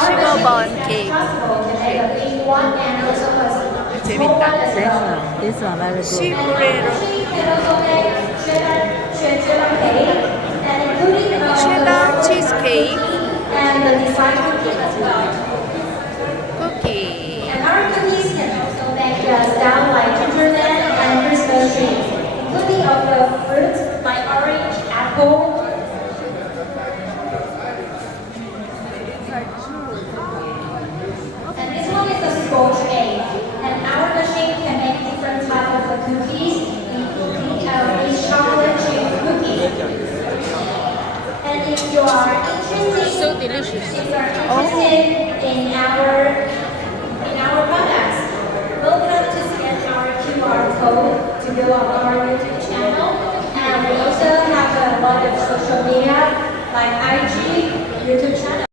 슈거번 케이크. 재밌다. This one very good. 슈브레로. 체다 치즈케이크. 쿠키. And our cookies can also make us down like gingerbread and Christmas trees, including of the fruits like orange, apple. And this one is a sponge cake. And our machine can make different types of the cookies, including this chocolate chip cookie. And if you are interested, So delicious. if you are interested in our products, welcome to scan our QR code to go on our YouTube channel. And we also have a lot of social media like IG,